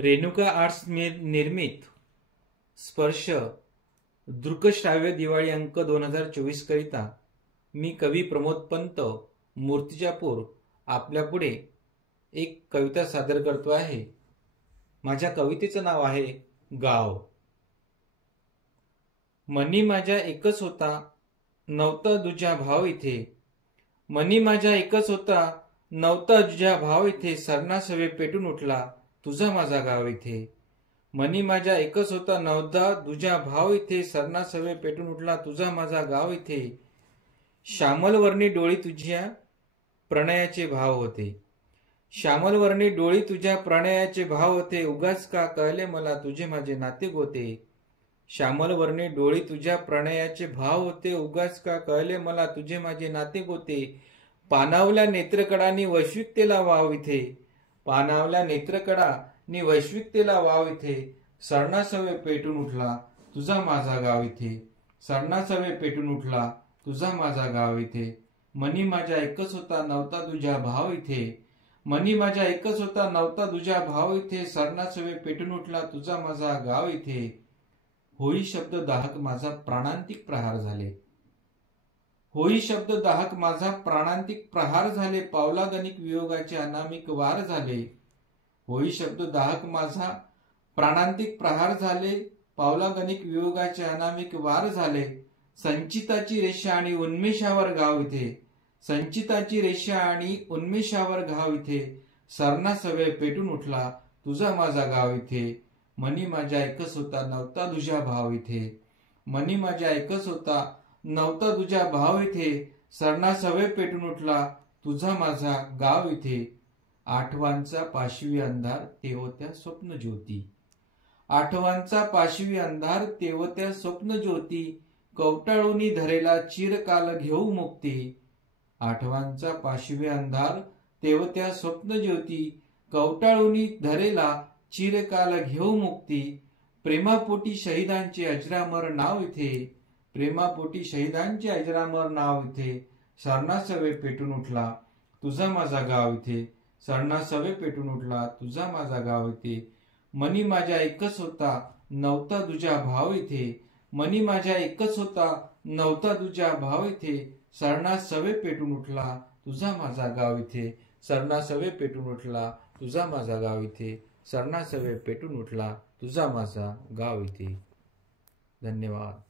Renuka arts निर्मित स्पर्श दृकश्राव्य दिवाळी अंक 2024 करिता मी कवी प्रमोद पंत मूर्तिजापूर आपल्यापुढे एक कविता सादर करतो आहे। माझ्या कवितेचं नाव आहे गाव। मनी माझ्या एकच होता नव्हता दुजा भाव इथे, मनी माझ्या एकच होता नव्हता दुजा भाव इथे, सरनासवे पेटून उठला तुझा माझा गाव इथे। मनी माझ्या एकच होता नव्हता दुजा भाव इथे, सरनासवे पेटून उठला तुझा माझा गाव इथे। श्यामलवर्णी डोळी तुझ्या प्रणयाचे भाव होते, श्यामलवर्णी डोळी तुझ्या प्रणयाचे भाव होते, उगाच का कळले मला तुझे माझे नाते गोते। श्यामलवर्णी डोळी तुझ्या प्रणयाचे भाव होते, उगाच का कळले मला तुझे माझे नाते गोते। पानावल्या नेत्रकडांनी वैश्विकतेला वाव इथे, पानावल्या नेत्रकडांनी वैश्विकतेला वाव इथे, सरनासवे पेटून उठला तुझा माझा गाव इथे, सरनासवे पेटून उठला तुझा माझा गाव इथे। मनी माझ्या एकच होता नव्हता तुझा भाव इथे, मनी माझ्या एकच होता नव्हता तुझा भाव इथे, सरनासवे पेटून उठला तुझा माझा गाव इथे। होई शब्द दाहक माझा प्राणांतिक प्रहार झाले, होई शब्द दाहक माझा प्राणांतिक प्रहार झाले, पावलागणिक वियोगाचे अनामिक वार झाले। होई शब्द दाहक माझा प्राणांतिक प्रहार झाले, पावलागणिक वियोगाचे अनामिक वार झाले। संचिताची रेषा आणि उन्मेषावर गाव इथे, संचिताची रेषा आणि उन्मेषावर गाव इथे, सरनासवे पेटून उठला तुझा माझा गाव इथे। मनी माझ्या एकच होता नव्हता तुझा भाव इथे, मनी माझ्या एकच होता नव्हता तुझा भाव इथे, सरनासवे पेटून उठला तुझा माझा गाव इथे। आठवांचा पाशवी अंधार तेवत्या स्वप्न ज्योती, आठवांचा पाशवी अंधार तेवत्या स्वप्न ज्योती, कवटाळूनी धरेला चिरकाल घेऊ मुक्ती। आठवांचा पाशवी अंधार तेवत्या स्वप्न ज्योती, कवटाळूनी धरेला चिरकाल घेऊ मुक्ती। प्रेमापोटी शहीदांचे अजरामर नाव इथे, प्रेमापोटी शहीदांचे अजरामर नाव इथे, सरनासवे पेटून उठला तुझा माझा गाव इथे, सरनासवे पेटून उठला तुझा माझा गाव इथे। मनी माझ्या एकच होता नव्हता तुझा भाव इथे, मनी माझ्या एकच होता नव्हता तुझा भाव इथे, सरनासवे पेटून उठला तुझा माझा गाव इथे, सरनासवे पेटून उठला तुझा माझा गाव इथे, सरनासवे पेटून उठला तुझा माझा गाव इथे। धन्यवाद।